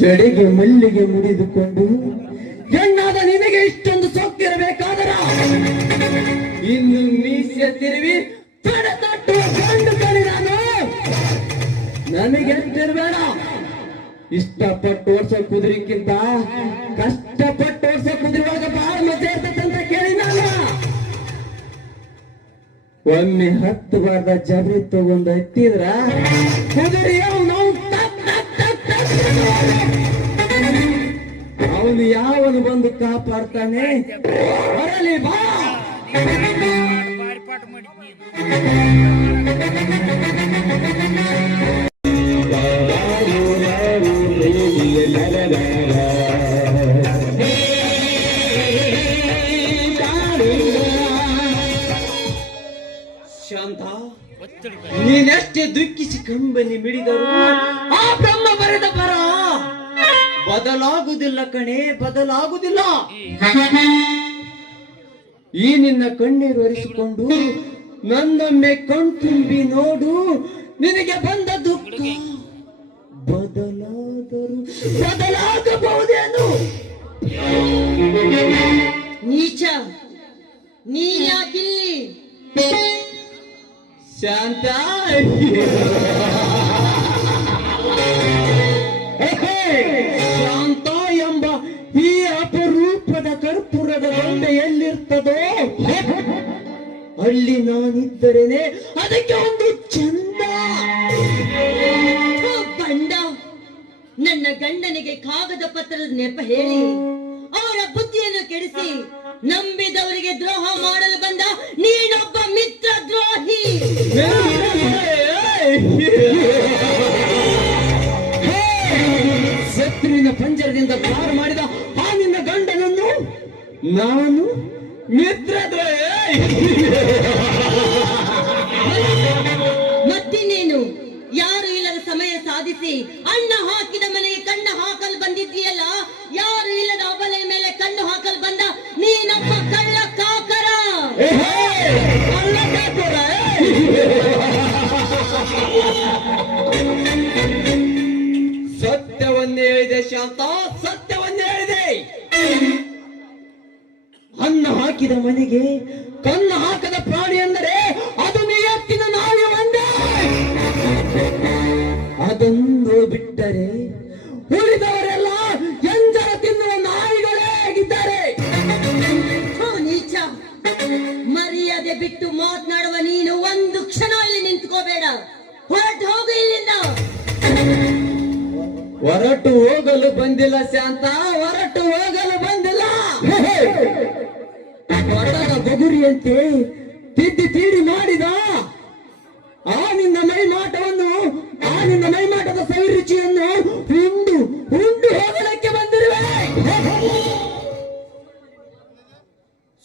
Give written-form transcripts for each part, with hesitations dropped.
ಜಡೆಗೆ ಮಲ್ಲಿಗೆ ಮುಡಿದುಕೊಂಡು ಹೆಣ್ಣಾದ ನಿನಗೆ ಇಷ್ಟೊಂದು ಸೊಕ್ಕಿರಬೇಕಾದರ ಇನ್ನು ಮೀಸೆ ತಿರುವಿ ತಡೆತಟ್ಟು ಗಂಡು ಕಳಿ ನಾನು ನನಗೆ ಬೇಡ. ಇಷ್ಟಪಟ್ಟು ಓಡಿಸೋ ಕುದುರೆಕ್ಕಿಂತ ಕಷ್ಟಪಟ್ಟು ಓಡಿಸೋ ಕುದುರೆ ಒಳಗ ಬಹಳ ಮಜಾ ಇರ್ತದಂತ ಕೇಳಿ ನಾನು. ಒಮ್ಮೆ 10 ಬಾರದ ಜಬರಿ ತಗೊಂಡು ಹತ್ತಿದ್ರ ಕುದುರೆ ಅವನು ಯಾವನು ಬಂದು ಕಾಪಾಡ್ತಾನೆ. ಬರಲಿ ಬಾ. ಶಾಂತ, ನೀನೆಷ್ಟೇ ದುಃಖಿಸಿ ಕಂಬನಿ ಮಿಡಿದರು ಆ ಬ್ರಹ್ಮ ಬರೆದ ಬರ ಬದಲಾಗುವುದಿಲ್ಲ ಕಣೆ, ಬದಲಾಗುವುದಿಲ್ಲ. ಈ ನಿನ್ನ ಕಣ್ಣೀರು ಒರೆಸಿಕೊಂಡು ನನ್ನೊಮ್ಮೆ ಕಣ್ತುಂಬಿ ನೋಡು, ನಿನಗೆ ಬಂದ ದುಃಖ ಬದಲಾದರೂ ಬದಲಾಗಬಹುದೇನು? ನೀಚ, ನೀ ಯಾಕಿಲ್ಲಿ? ಶಾಂತ, ಶಾಂತ ಎಂಬ ಈ ಅಪರೂಪದ ಕರ್ಪೂರದ ಗೊಂಡೆ ಎಲ್ಲಿರ್ತದೋ ಅಲ್ಲಿ ನಾನಿದ್ದರೇನೆ ಅದಕ್ಕೆ ಒಂದು ಚಂದ. ಗಂಡ, ನನ್ನ ಗಂಡನಿಗೆ ಕಾಗದ ಪತ್ರದ ನೆಪ ಹೇಳಿ ಅವರ ಬುದ್ಧಿಯನ್ನು ಕೆಡಿಸಿ ನಂಬಿದವರಿಗೆ ದ್ರೋಹ ಮಾಡಲು ಬಂದ ನೀನೊಬ್ಬ ಮಿತ್ರ ದ್ರೋಹಿ. ಶತ್ರುವಿನ ಪಂಜರದಿಂದ ಪಾರು ಮಾಡಿದ ಆ ನಿನ್ನ ಗಂಡನನ್ನು ನಾನು ಮಿತ್ರ ದ್ರೋಹಿ. ಮತ್ತಿನ್ನೇನು, ಯಾರು ಇಲ್ಲದ ಸಮಯ ಸಾಧಿಸಿ ಅಣ್ಣ ಹಾಕಿದ ಮನೆಗೆ ಕಣ್ಣು ಹಾಕಲು ಬಂದಿದ್ದೀಯಲ್ಲ, ಯಾರು ಇಲ್ಲದ ಅಬಲೆ ಮೇಲೆ ಕಣ್ಣು ಹಾಕಲು ಬಂದ ನೀನೊಬ್ಬ ಕಳ್ಳ ಕಾಕರ. ಸತ್ಯವನ್ನೇ ಹೇಳಿದೆ ಶಾಂತ, ಸತ್ಯವನ್ನೇ ಹೇಳಿದೆ. ಅನ್ನ ಹಾಕಿದ ಮನೆಗೆ ಕಣ್ಣು ಹಾಕದ ಪ್ರಾಣಿ ಅಂದರೆ ಅದು ನಿಯತ್ತಿನ ನಾಯಿ ಒಂದೇ. ಅದೊಂದು ಬಿಟ್ಟರೆ ಉಳಿದವರೆಲ್ಲ ಎಂಜರ ತಿನ್ನುವ ನಾಯಿಗಳೇ ಆಗಿದ್ದಾರೆ. ನೀಚ, ಮರ್ಯಾದೆ ಬಿಟ್ಟು ಮಾತನಾಡುವ ನೀನು ಒಂದು ಕ್ಷಣ ಇಲ್ಲಿ ನಿಂತ್ಕೋಬೇಡ. ಹೊರಟು ಹೋಗು ಇಲ್ಲಿಂದ. ಹೊರಟು ಹೋಗಲು ಬಂದಿಲ್ಲ ಶಾಂತ, ಹೊರಟು ಹೋಗಲು ಬಂದಿಲ್ಲ. ಹೊರಟ ಬಗುರಿಯಂತೆ ತಿದ್ದಿ ತೀಡಿ ಮಾಡಿದ ಆ ನಿನ್ನ ಮೈಮಾಟವನ್ನು, ಆ ನಿನ್ನ ಮೈಮಾಟದ ಸವಿರುಚಿಯನ್ನು ಉಂಡು ಉಂಡು ಹೋಗಲಕ್ಕೆ ಬಂದಿರುವೆ.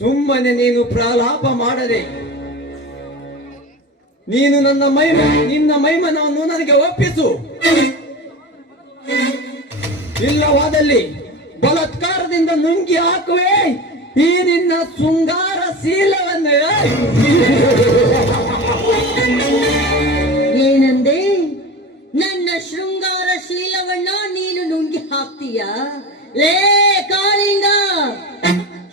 ಸುಮ್ಮನೆ ನೀನು ಪ್ರಲಾಪ ಮಾಡದೆ ನೀನು ನಿನ್ನ ಮೈಮನವನ್ನು ನನಗೆ ಒಪ್ಪಿಸು. ಇಲ್ಲವಾದಲ್ಲಿ ಬಲಾತ್ಕಾರದಿಂದ ನುಂಗಿ ಹಾಕುವೆ ಈ ನಿನ್ನ ಶೃಂಗಾರ ಶೀಲವನ್ನು. ಏನಂದೆ? ನನ್ನ ಶೃಂಗಾರ ಶೀಲವನ್ನ ನೀನು ನುಂಗಿ ಹಾಕ್ತೀಯ? ಲೇ ಕಾಳಿಂಗ,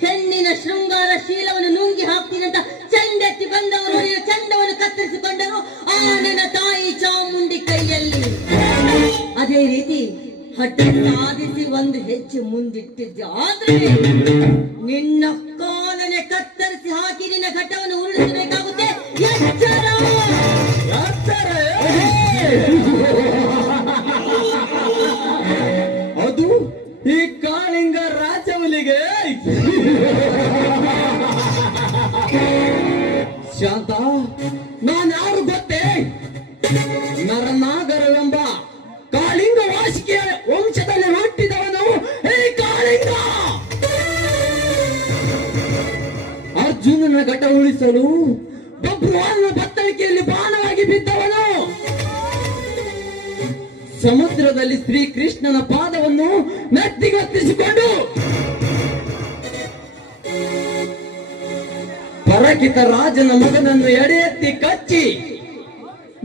ಹೆಣ್ಣಿನ ಶೃಂಗಾರ ಶೀಲವನ್ನು ನುಂಗಿ ಹಾಕ್ತೀನಂತ ಚಂಡೆತ್ತಿ ಬಂದವರು ಚಂಡವನ್ನು ಕತ್ತರಿಸಿಕೊಂಡರು ಆ ನನ್ನ ತಾಯಿ ಚಾಮುಂಡಿ ಕೈಯಲ್ಲಿ. ಅದೇ ರೀತಿ ಹಠ ಸಾಧಿಸಿ ಒಂದು ಹೆಜ್ಜೆ ಮುಂದಿಟ್ಟಿದ್ದೆ, ಆದ್ರೆ ನಿನ್ನ ಕಾಲನೆ ಕತ್ತರಿಸಿ ಹಾಕಿ ನಿನ್ನ ಘಟ್ಟವನ್ನು ಉರುಳಿಸಬೇಕಾಗುತ್ತೆ. ಎಚ್ಚರ! ಅದು ಈ ಕಾಳಿಂಗ ರಾಜವಲಿಗೆ. ಶಾಂತ, ನಾನು ಯಾರು ಗೊತ್ತೇ? ನರನಾಗರವೆಂಬ ಕಾಳಿಂಗ ವಾಸಿಕೆಯ ವಂಶದಲ್ಲಿ ಹುಟ್ಟಿದವನು ಈ ಕಾಳಿಂಗ. ಅರ್ಜುನನ ಘಟ ಉಳಿಸಲು ಬಬ್ರುವಾಹನ ಬತ್ತಳಿಕೆಯಲ್ಲಿ ಬಾಣವಾಗಿ ಬಿದ್ದವನು. ಸಮುದ್ರದಲ್ಲಿ ಶ್ರೀಕೃಷ್ಣನ ಪಾದವನ್ನು ನೆತ್ತಿಗೊತ್ತಿಸಿಕೊಂಡು ಪರಕಿತ ರಾಜನ ಮಗನನ್ನು ಎಡೆ ಎತ್ತಿ ಕಚ್ಚಿ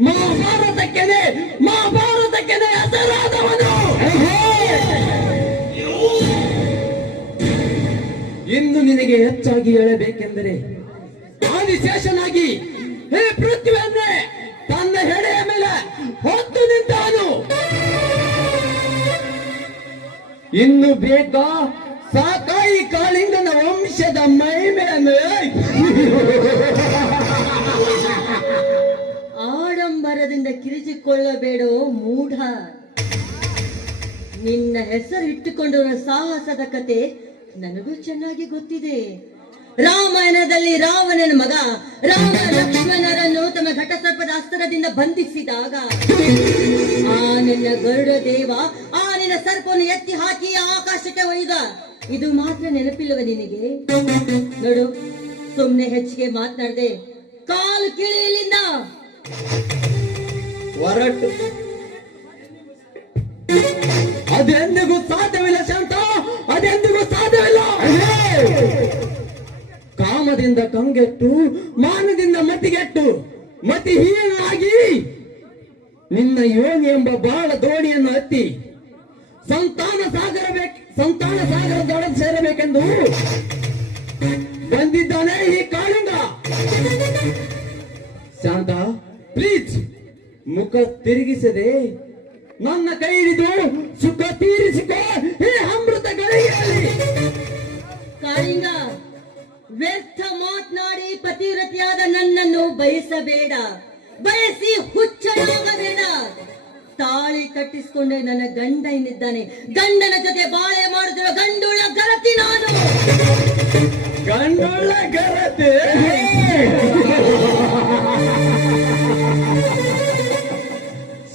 ಮಹಾಭಾರತ ರಾಮಾಯಣಕ್ಕೆನೆ ಮಹಾಭಾರತಕ್ಕೆನೆ ಹೆಸರಾದವನು. ಇನ್ನು ನಿನಗೆ ಹೆಚ್ಚಾಗಿ ಹೇಳಬೇಕೆಂದರೆ ಆದಿಶೇಷನಾಗಿ ಈ ಪೃಥ್ವಿಯನ್ನೇ ತನ್ನ ಹೆಡೆಯ ಮೇಲೆ ಹೊತ್ತು ನಿಂತವನು. ಇನ್ನು ಬೇಕಾ ಸಾಕಾಯಿ ಕಾಳಿಂಗನ ವಂಶದ ಮಹಿಮೆಯನ್ನು. ಆಡಂಬರದಿಂದ ಕಿರಿಚಿಕೊಳ್ಳಬೇಡೋ ಮೂಢ. ನಿನ್ನ ಹೆಸರು ಇಟ್ಟುಕೊಂಡಿರುವ ಸಾಹಸದ ಕತೆ ನನಗೂ ಚೆನ್ನಾಗಿ ಗೊತ್ತಿದೆ. ರಾಮಾಯಣದಲ್ಲಿ ರಾವಣನ ಮಗ ರಾಮ ಲಕ್ಷ್ಮಣರನ್ನು ತಮ್ಮ ಘಟಸರ್ಪದ ಅಸ್ತ್ರದಿಂದ ಬಂಧಿಸಿದಾಗ ಆ ನಿನ್ನ ಗರುಡ ದೇವ ಆ ನಿನ್ನ ಸರ್ಪವನ್ನು ಎತ್ತಿ ಹಾಕಿ ಆಕಾಶಕ್ಕೆ ಒಯ್ದ. ಇದು ಮಾತ್ರ ನೆನಪಿಲ್ಲವ ನಿನಗೆ? ನೋಡು, ಸುಮ್ನೆ ಹೆಚ್ಚಿಗೆ ಮಾತನಾಡದೆ ಕಾಲು ಕೀಳಿ ಇಲ್ಲಿಂದ. ಹೊರಟು ಅದೆಂದಿಗೂ ಸಾಧ್ಯವಿಲ್ಲ ಶಾಂತ, ಅದೆಂದಿಗೂ ಸಾಧ್ಯವಿಲ್ಲ. ಕಾಮದಿಂದ ಕಂಗೆಟ್ಟು, ಮಾನದಿಂದ ಮತಿಗೆಟ್ಟು, ಮತಿಹೀನಾಗಿ ನಿನ್ನ ಯೋನಿ ಎಂಬ ಬಾಳ ದೋಣಿಯನ್ನು ಹತ್ತಿ ಸಂತಾನ ಸಾಗರದೊಳಗೆ ಸೇರಬೇಕೆಂದು ಬಂದಿದ್ದಾನೆ ಈ ಕಾಳಿಂಗ. ಶಾಂತ, ಪ್ಲೀಸ್ ಮುಖ ತಿರುಗಿಸದೆ ನನ್ನ ಕೈ ಹಿಡಿದು ಸುಖ ತೀರಿಸಿಕೋ ಈ ಅಮೃತ ಗಳಿಗೆಯಲ್ಲಿ. ಕಾಳಿಂಗ, ವ್ಯರ್ಥ ಮಾತನಾಡಿ ಪತಿವ್ರತಿಯಾದ ನನ್ನನ್ನು ಬಯಸಬೇಡ, ಬಯಸಿ ಹುಚ್ಚನಾಗಬೇಡ. ತಾಳಿ ಕಟ್ಟಿಸಿಕೊಂಡೆ ನನ್ನ ಗಂಡ ಇನ್ನಿದ್ದಾನೆ. ಗಂಡನ ಜೊತೆ ಬಾಳೆ ಮಾಡಿದ್ರು ಗಂಡುಳ್ಳ ಗರತಿ ನಾನು. ಗಂಡುಳ್ಳ ಗರತಿ?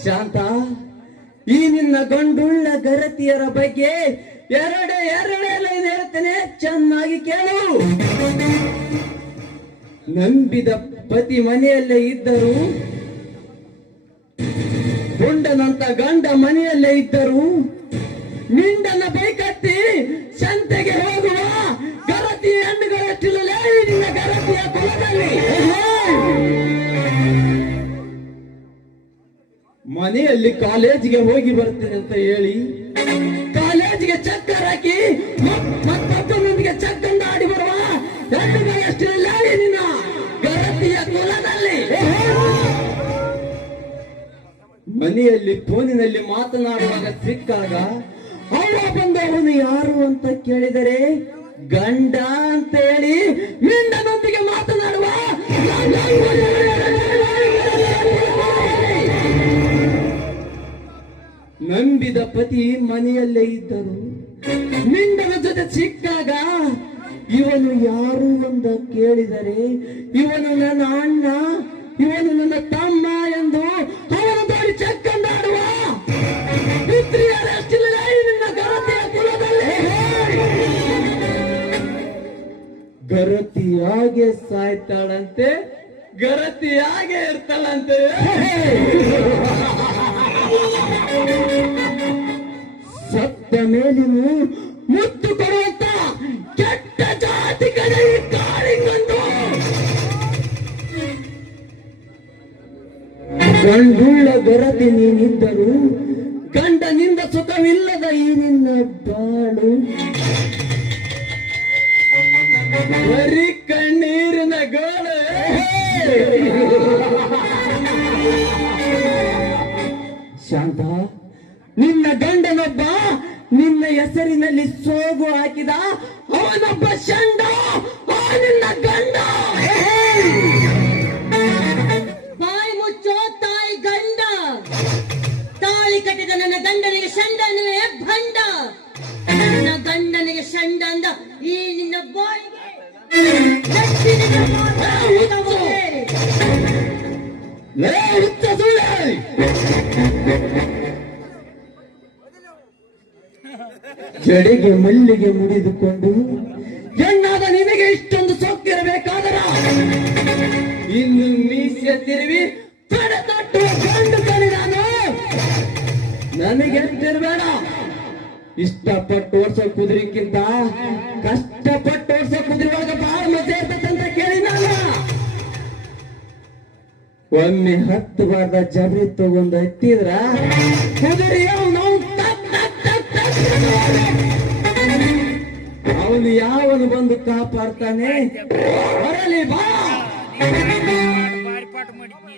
ಶಾಂತ, ಈ ನಿನ್ನ ಗಂಡುಳ್ಳ ಗರತಿಯರ ಬಗ್ಗೆ ಎರಡೇ ಲೈನ್ ಹೇಳ್ತೇನೆ, ಚೆನ್ನಾಗಿ ಕೇಳು. ನಂಬಿದ ಪತಿ ಮನೆಯಲ್ಲೇ ಇದ್ದರು, ಗುಂಡನಂತ ಗಂಡ ಮನೆಯಲ್ಲೇ ಇದ್ದರು, ಮಿಂಡನ ಬೈಕತ್ತಿ ಸಂತೆಗೆ ಹೋಗುವ ಗರತಿ ಹೆಣ್ಣುಗಳಷ್ಟಿಲ್ಲ ನಿನ್ನ ಗರತಿಯ ಕುಲದಲ್ಲಿ. ಮನೆಯಲ್ಲಿ ಕಾಲೇಜಿಗೆ ಹೋಗಿ ಬರ್ತೇನೆ ಅಂತ ಹೇಳಿ ಕಾಲೇಜಿಗೆ ಚಕ್ಕರ್ ಹಾಕಿ ಮತ್ತೊಬ್ಬನೊಂದಿಗೆ ಚಕ್ಕಂದ ಆಡಿ ಬರುವ ಹೆಣ್ಣುಗಳಷ್ಟಿಲ್ಲ ನಿನ್ನ ಗರತಿಯ ಕುಲದಲ್ಲಿ. ಮನೆಯಲ್ಲಿ ಫೋನಿನಲ್ಲಿ ಮಾತನಾಡುವಾಗ ಸಿಕ್ಕಾಗ ಅವಳ ಬಂದವನು ಯಾರು ಅಂತ ಕೇಳಿದರೆ ಗಂಡ ಅಂತ ಹೇಳಿ ಮಿಂಡನೊಂದಿಗೆ ಮಾತನಾಡುವ ನಂಬಿದ ಪತಿ ಮನೆಯಲ್ಲೇ ಇದ್ದರು. ಮಿಂಡನ ಜೊತೆ ಸಿಕ್ಕಾಗ ಇವನು ಯಾರು ಅಂತ ಕೇಳಿದರೆ ಇವನು ನನ್ನ ಅಣ್ಣ, ಇವನು ನನ್ನ ತಮ್ಮ ಎಂದು ಅವನ ತೋಡಿ ಚಕ್ಕಂದಾಡುವ ನಿನ್ನ ಗರತಿಯ ಕುಲದಲ್ಲಿ. ಗರತಿಯಾಗೆ ಸಾಯ್ತಾಳಂತೆ, ಗರತಿಯಾಗೆ ಇರ್ತಾಳಂತೆ. ಸತ್ತ ಮೇಲಿನೂ ಮುತ್ತು ಕೊಡುವಂತ ಕೆಟ್ಟ ಜಾತಿ ಕಡೆ ಈ ಕಾಳಿಂಗಂದು. ಗಂಡುಳ್ಳ ಗರತಿ ನೀನಿದ್ದರು ಗಂಡನಿಂದ ಸುಖವಿಲ್ಲದ ಈ ನಿನ್ನ ಬಾಳು ಬರೀ ಕಣ್ಣೀರಿನ ಗೋಳು. ಶಾಂತ, ನಿನ್ನ ಗಂಡನೊಬ್ಬ ನಿನ್ನ ಹೆಸರಿನಲ್ಲಿ ಸೋಗು ಹಾಕಿದ, ಅವನೊಬ್ಬ ಷಂಡ, ಆ ನಿನ್ನ ಗಂಡ. ಬಾಯಿ ಮುಚ್ಚೋ ತಾಯಿ ಗಂಡ. ತಾಳಿ ಕಟ್ಟಿದ ನನ್ನ ಗಂಡನಿಗೆ ಷಂಡನೇ ಭಂಡ. ನನ್ನ ಗಂಡನಿಗೆ ಷಂಡ ಅಂದ ಈ ನಿನ್ನ ಬಾಯಿಗೆ ಜಡೆಗೆ ಮಲ್ಲಿಗೆ ಮುಡಿದುಕೊಂಡು ಹೆಣ್ಣಾದ ನಿನಗೆ ಇಷ್ಟೊಂದು ಸೊಕ್ಕಿರಬೇಕಾದರ ಇನ್ನು ಮೀಸೆ ತಿರುವಿ ತಡೆತಟ್ಟುವ ಗಂಡು ಕಲಿ ನಾನು. ನನಗೆ ತಿರ್ಬೇಡ. ಇಷ್ಟಪಟ್ಟು ಓಡಿಸೋ ಕುದುರೆಕ್ಕಿಂತ ಕಷ್ಟಪಟ್ಟು ಓಡಿಸೋ ಕುದುರೆ ಒಳಗ ಬಹಳ ಮಜಾ ಇರ್ತದೆ ಅಂತ ಕೇಳಿ ನಾನು. ಒಮ್ಮೆ 10 ಬಾರ್ದ ಜಬರಿ ತಗೊಂಡ್ ಹತ್ತಿದ್ರ ಅವನು ಯಾವನು ಬಂದು ಕಾಪಾಡ್ತಾನೆ. ಬರಲಿ ಬಾ. ಬಾರಿ ಪಾಠ ಮಾಡಿದ್ನಿ.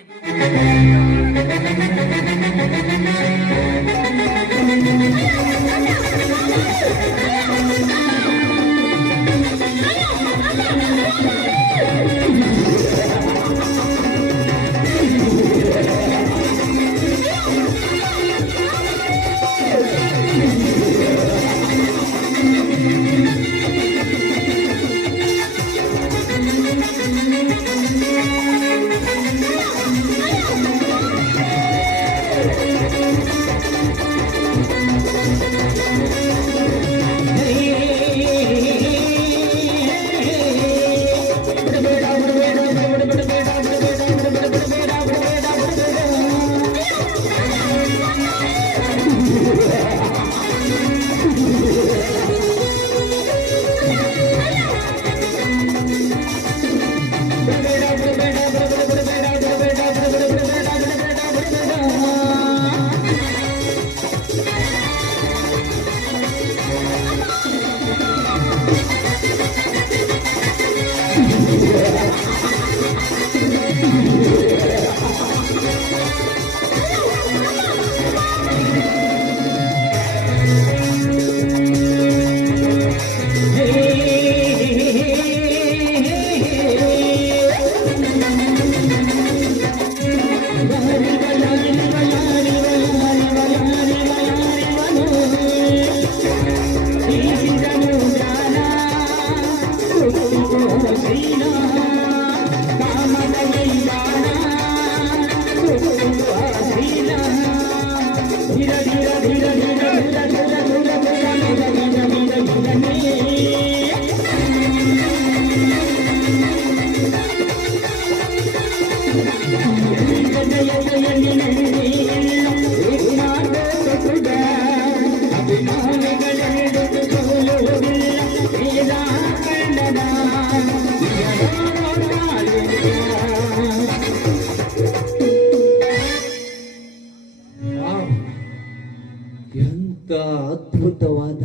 ಎಂತ ಅದ್ಭುತವಾದ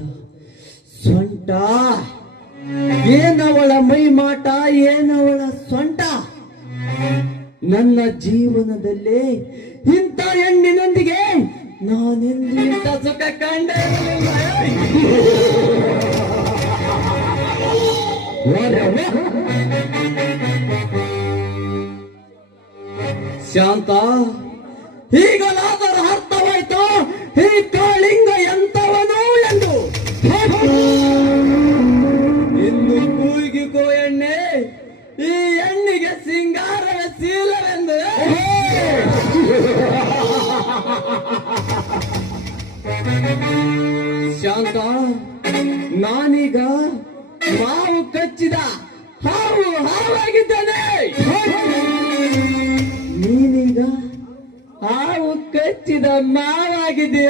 ಸೊಂಟ, ಏನವಳ ಮೈ ಮಾಟ, ಏನವಳ ಸೊಂಟ. ನನ್ನ ಜೀವನದಲ್ಲಿ ಇಂಥ ಹೆಣ್ಣಿನೊಂದಿಗೆ ನಾನೆಂದು ಇಂಥ ಸುಖ ಕಂಡೆ. ಶಾಂತ, ಈಗಲಾದರ ಅರ್ಥವಾಯ್ತು ಈ ಕಾಳಿಂಗ ಎಂತವನು ಎಂದು. ಇನ್ನು ಕೂಗಿಕೋ ಎಣ್ಣೆ, ಈ ಎಣ್ಣಿಗೆ ಸಿಂಗಾರವ ಶೀಲವೆಂದು. ಶಾಂತ, ನಾನೀಗ ಮಾವು ಕಚ್ಚಿದ ಹಾವಾಗಿದ್ದೇನೆ. ನೀನೀಗ ಹಾವು ಕಚ್ಚಿದ ಮಾವಾಗಿದ್ದೀಯ.